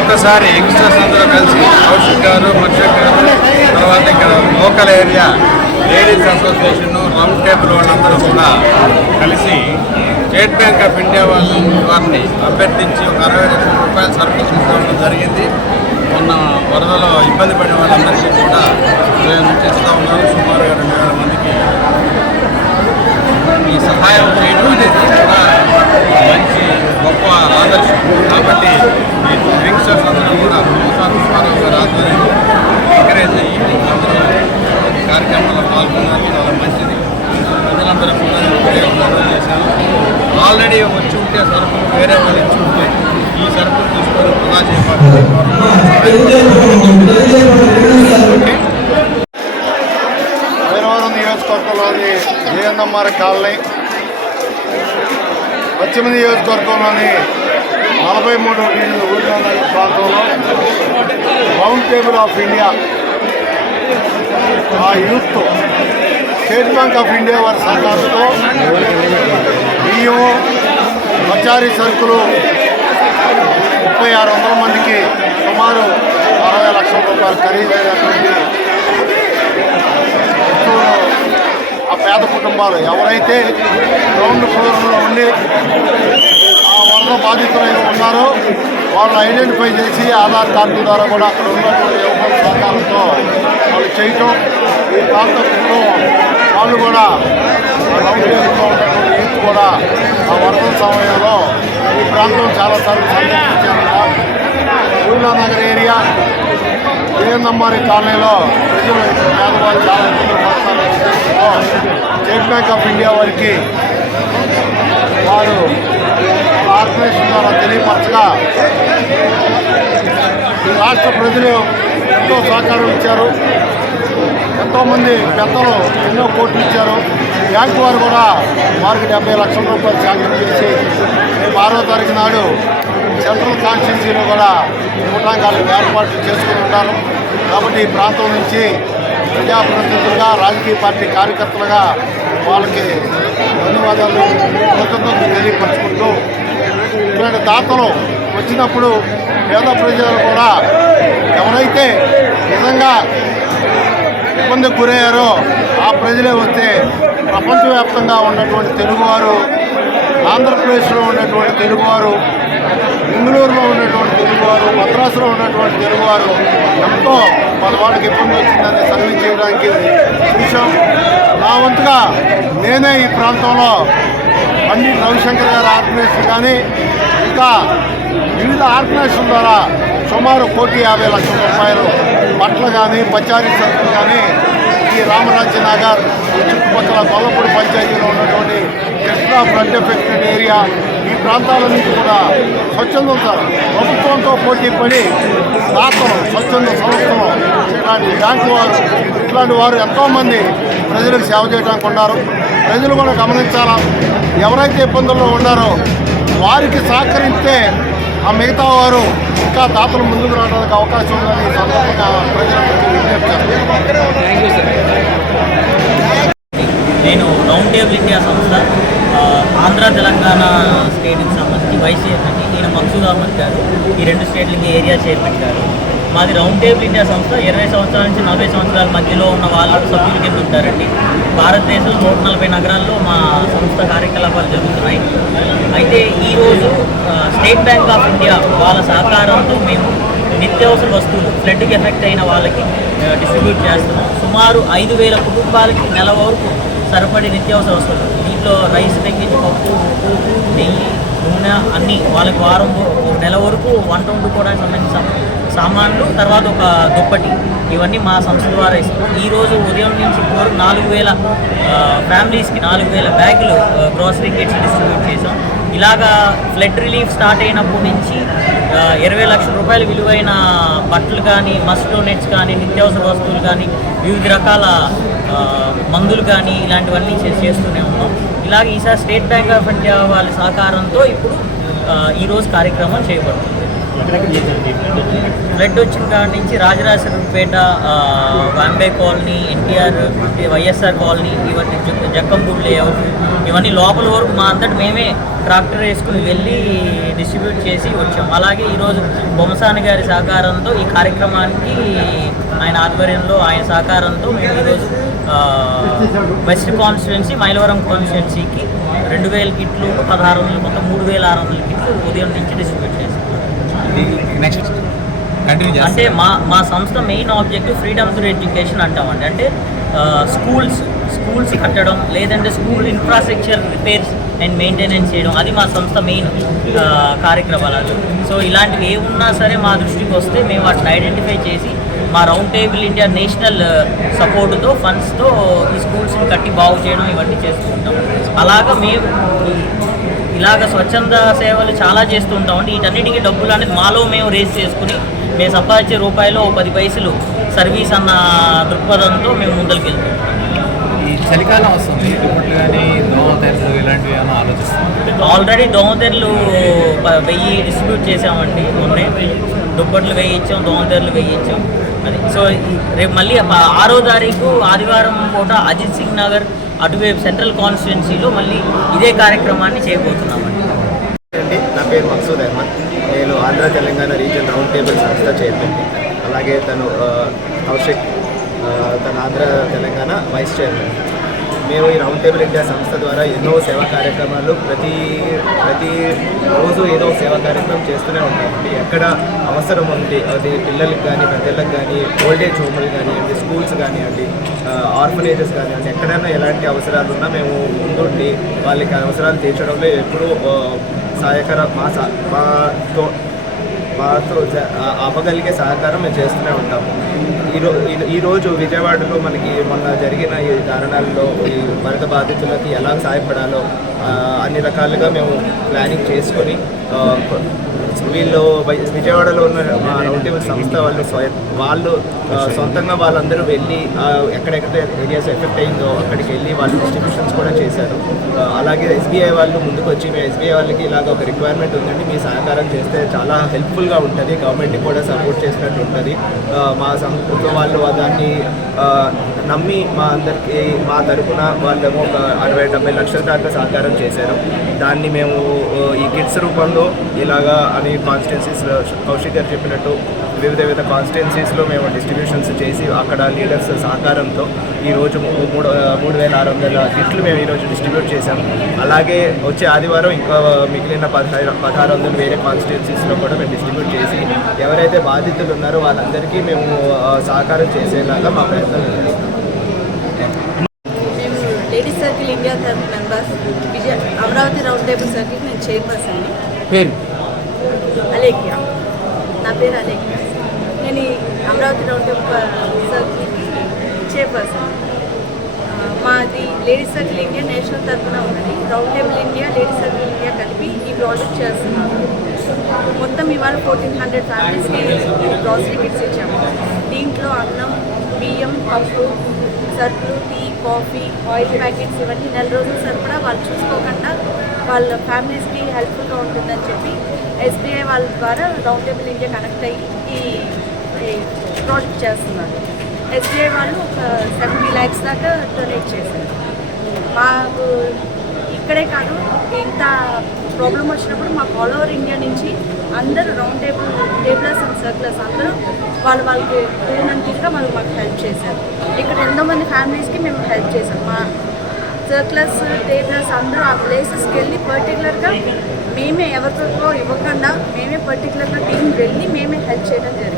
ఒక్కసారి యంగ్స్టర్స్ అందరూ కలిసి కౌశిక్ గారు మర్షక్ గారు తర్వాత ఇక్కడ local area ladies association round table వాళ్ళందరూ కూడా కలిసి స్టేట్ బ్యాంక్ ఆఫ్ ఇండియా వారిని అభ్యర్థించి ఒక 60 లక్షల రూపాయలు సరుకులు తీసుకోవడం జరిగింది. మొన్న వరదలో ఇబ్బంది పడిన వాళ్ళందరికీ కూడా చేస్తూ ఉన్నారు. సుమారుగా 2,000 మందికి ఈ సహాయం చేయడం అనేది కూడా మంచి గొప్ప ఆదర్శం. కాబట్టి ఈ యంగ్స్టర్స్ అందరూ కూడా సుమారావు గారు ఆధ్వర్యంలో ఎంకరేజ్ అయ్యి అందరూ ఈ కార్యక్రమంలో పాల్గొన్నారు. చాలా మంచిది. ప్రజలందరూ కూడా చేశాను. ఆల్రెడీ వచ్చి ఉంటే సరుకులు వేరే వాళ్ళు ఇచ్చి ఉంటే ఈ సరుకులు తీసుకొని వృధా చేయబడి నియోజకవర్గంలోని జేఎన్ఎంఆర్ కాలనీ, పశ్చిమ నియోజకవర్గంలోని 43 డివిజన్ ఊరినగర్ ప్రాంతంలో రౌండ్ టేబుల్ ఆఫ్ ఇండియా ఆ youth state bank of India వారి సహకారంతో బియ్యం పచారీ సరుకులు 3600 మందికి సుమారు 60 లక్షల రూపాయలు ఖరీదైనటువంటి ఆ పేద కుటుంబాలు ఎవరైతే గ్రౌండ్ ఫ్లోర్లో ఉండి ఆ వరద బాధితులై ఉన్నారో వాళ్ళని ఐడెంటిఫై చేసి ఆధార్ కార్డు ద్వారా కూడా అక్కడ ఉన్నటువంటి యువకుల సహకారంతో వాళ్ళు చేయటం, ఈ ప్రాంతంలో వాళ్ళు కూడా రౌండ్ టేబుల్లో ఉన్నటువంటి యూత్ కూడా ఆ వరద సమయంలో ఈ ప్రాంతం చాలాసార్లు సందర్శించారు. ఊర్లానగర్ ఏరియా జేఎన్ఎంఆర్ కాలనీలో ప్రజలు పేదవాళ్ళు చాలా ఇబ్బందులు పడతారు. స్టేట్ బ్యాంక్ ఆఫ్ ఇండియా వారికి వారు ఆర్గనైజేషన్ ద్వారా తెలియపరచగా ఈ రాష్ట్ర ప్రజలు ఎంతో సహకారం ఇచ్చారు. ఎంతోమంది పెద్దలు ఎన్నో కోట్లు ఇచ్చారు. బ్యాంకు వారు కూడా వారికి 70 లక్షల రూపాయలు శాంక్షన్ చేసి రేపు 6వ తారీఖు నాడు సెంట్రల్ కాన్స్టిట్యున్సీలో కూడా కూటాంగాలు ఏర్పాట్లు చేసుకుని ఉంటారు. కాబట్టి ఈ ప్రాంతం నుంచి ప్రజాప్రతినిధులుగా, రాజకీయ పార్టీ కార్యకర్తలుగా వాళ్ళకి ధన్యవాదాలు, కృతజ్ఞతలు తెలియపరుచుకుంటూ ఇలాంటి దాతలు వచ్చినప్పుడు పేద ప్రజలు కూడా ఎవరైతే నిజంగా ఇబ్బందికి గురయ్యారో ఆ ప్రజలే వస్తే ప్రపంచవ్యాప్తంగా ఉన్నటువంటి తెలుగువారు, ఆంధ్రప్రదేశ్లో ఉన్నటువంటి తెలుగువారు, బెంగళూరులో ఉన్నటువంటి తెలుగువారు, మద్రాసులో ఉన్నటువంటి తెలుగువారు ఎంతో వాళ్ళకి ఇబ్బంది వచ్చిందని సర్వే చేయడానికి చూసాం. నా వంతుగా నేనే ఈ ప్రాంతంలో పండిట్ రవిశంకర్ గారి ఆర్గనైజేషన్ కానీ ఇంకా వివిధ ఆర్గనైజేషన్ ద్వారా సుమారు 1,50 లక్షల రూపాయలు బట్టలు కానీ పచారీ సరుకులు కానీ ఈ రామరాజ్య నగర్ చుట్టుపక్కల గొల్లపూడి పంచాయతీలో ఉన్నటువంటి కృష్ణా ఫ్లడ్ ఎఫెక్టెడ్ ఏరియా ఈ ప్రాంతాలన్నింటి కూడా స్వచ్ఛందంతో ప్రభుత్వంతో పోటీ పడి దాతలు స్వచ్ఛంద సంస్థలు ఇలాంటి బ్యాంకు వారు ఇట్లాంటి వారు ఎంతోమంది ప్రజలకు సేవ చేయడానికి ఉన్నారు. ప్రజలు కూడా గమనించాలా, ఎవరైతే ఇబ్బందుల్లో ఉన్నారో వారికి సహకరిస్తే ఆ మిగతా వారు ఇంకా దాతలు ముందుకు రావడానికి అవకాశం ఉందని ఈ సందర్భంగా ప్రజలకు విజ్ఞప్తి చేస్తారు. నేను రౌండ్ టేబుల్ ఇండియా సంస్థ ఆంధ్ర తెలంగాణ స్టేట్కి సంబంధించి వైస్ చైర్మన్. నేను మక్సూద్ అహ్మద్ గారు ఈ 2 స్టేట్లకి ఏరియా చైర్మన్ గారు. మాది రౌండ్ టేబుల్ ఇండియా సంస్థ 20 సంవత్సరాల నుంచి 40 సంవత్సరాల మధ్యలో ఉన్న వాళ్ళు సభ్యులు కింద ఉంటారండి. భారతదేశంలో 140 నగరాల్లో మా సంస్థ కార్యకలాపాలు జరుగుతున్నాయి. అయితే ఈరోజు స్టేట్ బ్యాంక్ ఆఫ్ ఇండియా వాళ్ళ సహకారంతో మేము నిత్యావసర వస్తువులు ఫ్లడ్కి ఎఫెక్ట్ అయిన వాళ్ళకి డిస్ట్రిబ్యూట్ చేస్తున్నాం. సుమారు 5,000 కుటుంబాలకి నెల వరకు సరిపడే నిత్యావసర వస్తువులు, దీంట్లో రైస్ తగ్గించి పప్పు, ఉప్పు, నెయ్యి, నూనె అన్నీ వాళ్ళకి వారం నెల వరకు వంట వండుకోవడానికి సంబంధించిన సామాన్లు, తర్వాత ఒక దుప్పటి, ఇవన్నీ మా సంస్థ ద్వారా ఇస్తాం. ఈరోజు ఉదయం నుంచి 4,000 ఫ్యామిలీస్కి 4,000 బ్యాగులు గ్రోసరీ కిట్స్ డిస్ట్రిబ్యూట్ చేసాం. ఇలాగా ఫ్లడ్ రిలీఫ్ స్టార్ట్ అయినప్పటి నుంచి 20 లక్షల రూపాయల విలువైన బట్టలు కానీ, మస్కిటో నెట్స్ కానీ, నిత్యావసర వస్తువులు కానీ, వివిధ రకాల మందులు కానీ ఇలాంటివన్నీ చేస్తూనే ఉన్నాం. ఇలాగ ఈసారి స్టేట్ బ్యాంక్ ఆఫ్ ఇండియా వాళ్ళ సహకారంతో ఇప్పుడు ఈరోజు కార్యక్రమం చేయబడుతుంది. ఎక్కడెక్కడ చేశారు? ఫ్లడ్ వచ్చిన కాడి నుంచి రాజరాజేశ్వరంపేట, వాంబే కాలనీ, ఎన్టీఆర్, వైఎస్ఆర్ కాలనీ, ఇవన్నీ జక్కంపూడి లేఅవుట్, ఇవన్నీ లోపల వరకు మా అంతటి మేమే ట్రాక్టర్ వేసుకుని వెళ్ళి డిస్ట్రిబ్యూట్ చేసి వచ్చాం. అలాగే ఈరోజు బొమ్మసాని గారి సహకారంతో ఈ కార్యక్రమానికి ఆయన ఆధ్వర్యంలో ఆయన సహకారంతో మేము ఈరోజు వెస్ట్ కాన్స్టిట్యున్సీ, మైలవరం కాన్స్టిట్యున్సీకి 2000 కిట్లు, 1600, మొత్తం 3600 కిట్లు ఉదయం నుంచి డిస్ట్రిబ్యూట్ చేస్తాం. నెక్స్ట్ కంటిన్యూ అంటే మా సంస్థ main objective freedom through education అంటామండి. అంటే స్కూల్స్ కట్టడం, లేదంటే school infrastructure repairs and maintenance చేయడం, అది మా సంస్థ మెయిన్ కార్యక్రమాలు. సో ఇలాంటివి ఏమున్నా సరే మా దృష్టికి వస్తే మేము వాటిని ఐడెంటిఫై చేసి మా రౌండ్ టేబుల్ ఇండియా నేషనల్ సపోర్టుతో, ఫండ్స్తో ఈ స్కూల్స్ని కట్టి బాగు చేయడం ఇవన్నీ చేస్తూ ఉంటాం. అలాగా మేము ఇలాగ స్వచ్ఛంద సేవలు చాలా చేస్తూ ఉంటామండి. వీటన్నిటికీ డబ్బులు అనేది మాలో మేము రేస్ చేసుకుని మేము సంపాదించే రూపాయలు 10 పైసలు సర్వీస్ అన్న దృక్పథంతో మేము ముందరికి వెళ్తాం. ఈ చలికాలం వస్తుంది, దుప్పట్లు కానీ దోమతెరలు ఇలాంటివి ఏమైనా ఆలోచిస్తాం? ఆల్రెడీ దోమతెరలు 1000 డిస్ట్రిబ్యూట్ చేసామండి. మొన్నే దుప్పట్లు 1000 ఇచ్చాం, దోమతెరలు 1000 ఇచ్చాం. అది సో రేపు మళ్ళీ 6వ తారీఖు ఆదివారం పూట అజిత్ సింగ్ నగర్ అటువైపు సెంట్రల్ కాన్స్టిట్యున్సీలో మళ్ళీ ఇదే కార్యక్రమాన్ని చేయబోతున్నామండి. నా పేరు మక్సూద్ అహ్మద్. నేను Andhra Telangana reason round table సంస్థ చైర్మన్. అలాగే తను కౌశిక్, తన ఆంధ్ర తెలంగాణ వైస్ చైర్మన్. మేము ఈ రౌండ్ టేబుల్ ఇండియా సంస్థ ద్వారా ఎన్నో సేవా కార్యక్రమాలు ప్రతి రోజు ఏదో సేవా కార్యక్రమం చేస్తూనే ఉంటామండి. ఎక్కడ అవసరం ఉంది, అది పిల్లలకి కానీ పెద్దలకు కానీ, ఓల్డేజ్ హోమ్లు కానివ్వండి, స్కూల్స్ కానివ్వండి, ఆర్ఫనేజెస్ కానివ్వండి, ఎక్కడైనా ఎలాంటి అవసరాలు ఉన్నా మేము ముందుండి వాళ్ళకి అవసరాలు తీర్చడంలో ఎప్పుడూ సహాయకరం మాతో అవ్వగలిగే సహకారం మేము చేస్తూనే ఉంటాము. ఈరోజు విజయవాడలో మనకి మొన్న జరిగిన ఈ కారణాల్లో ఈ వరద బాధితులకి ఎలా సహాయపడాలో అన్ని రకాలుగా మేము ప్లానింగ్ చేసుకొని వీళ్ళు విజయవాడలో ఉన్న మా రౌండ్ టేబుల్ సంస్థ వాళ్ళు సొంతంగా వాళ్ళందరూ వెళ్ళి ఎక్కడెక్కడ ఏరియాస్ ఎఫెక్ట్ అయిందో అక్కడికి వెళ్ళి వాళ్ళు డిస్ట్రిబ్యూషన్స్ కూడా చేశారు. అలాగే ఎస్బీఐ వాళ్ళు ముందుకు వచ్చి మేము ఎస్బీఐ వాళ్ళకి ఇలాగ ఒక రిక్వైర్మెంట్ ఉందండి, మీ సహకారం చేస్తే చాలా హెల్ప్ఫుల్గా ఉంటుంది, గవర్నమెంట్కి కూడా సపోర్ట్ చేసినట్టు ఉంటుంది. మా సంస్థ వాళ్ళు దాన్ని నమ్మి మా తరఫున వాళ్ళేమో ఒక 60-70 లక్షల దాకా సహకారం చేశారు. దాన్ని మేము ఈ కిట్స్ రూపంలో ఇలాగా అని కాన్స్టిట్యున్సీస్లో కౌశిక్ గారు చెప్పినట్టు వివిధ కాన్స్టిట్యున్సీస్లో మేము డిస్ట్రిబ్యూషన్స్ చేసి అక్కడ లీడర్స్ సహకారంతో ఈరోజు 3600 కిట్లు మేము ఈరోజు డిస్ట్రిబ్యూట్ చేశాము. అలాగే వచ్చే ఆదివారం ఇంకా మిగిలిన 1600 వేరే కాన్స్టిట్యున్సీస్లో కూడా మేము డిస్ట్రిబ్యూట్ చేసి ఎవరైతే బాధితులు ఉన్నారో వాళ్ళందరికీ మేము సహకారం చేసేలాగా మా ప్రయత్నం చేస్తాం. లేడీస్ సర్కిల్ ఇండియా తరఫు members Amaravati round table circle నేను చైర్పర్సన్. పేరు అలేఖ్య, నా పేరు అలేఖ్య. నేను ఈ అమరావతి రౌండ్ టేబుల్ సర్కిల్కి చైర్పర్సన్. మాది లేడీస్ సర్కిల్ ఇండియా నేషనల్ తరఫున ఉన్నది. Round table India, ladies circle India కలిపి ఈ ప్రాజెక్ట్ చేస్తున్నాము. మొత్తం ఇవాళ 1400 ఫ్యామిలీస్కి గ్రాసరీ కిట్స్ ఇచ్చాము. దీంట్లో అన్నం, బియ్యం, పప్పు, సరుకులు, టీ, కాఫీ, ఆయిల్ ప్యాకెట్స్ ఇవన్నీ నెల రోజుల సరిపడా వాళ్ళు చూసుకోకుండా వాళ్ళ ఫ్యామిలీస్కి హెల్ప్ఫుల్గా ఉంటుందని చెప్పి ఎస్బీఐ వాళ్ళ ద్వారా రౌండ్ టేబుల్ ఇండియా కనెక్ట్ అయ్యి ఈ ప్రాజెక్ట్ చేస్తున్నారు. ఎస్బీఐ వాళ్ళు ఒక 70 lakhs దాకా డొనేట్ చేశారు. మాకు ఇక్కడే కాదు, ఇంత ప్రాబ్లం వచ్చినప్పుడు మాకు ఆల్ ఓవర్ ఇండియా నుంచి అందరూ రౌండ్ టేబులర్స్ అండ్ సర్క్యులర్స్ అందరూ వాళ్ళకి పూర్ణంతిగా మాకు హెల్ప్ చేశారు. ఇక్కడ ఎంతోమంది ఫ్యామిలీస్కి మేము హెల్ప్ చేసాం. మా సర్క్యులర్స్, టేబులర్స్ అందరూ ఆ ప్లేసెస్కి వెళ్ళి పర్టికులర్గా మేమే ఎవరికో ఇవ్వకుండా మేమే పర్టికులర్గా టీం వెళ్ళి మేమే హెల్ప్ చేయడం జరిగింది.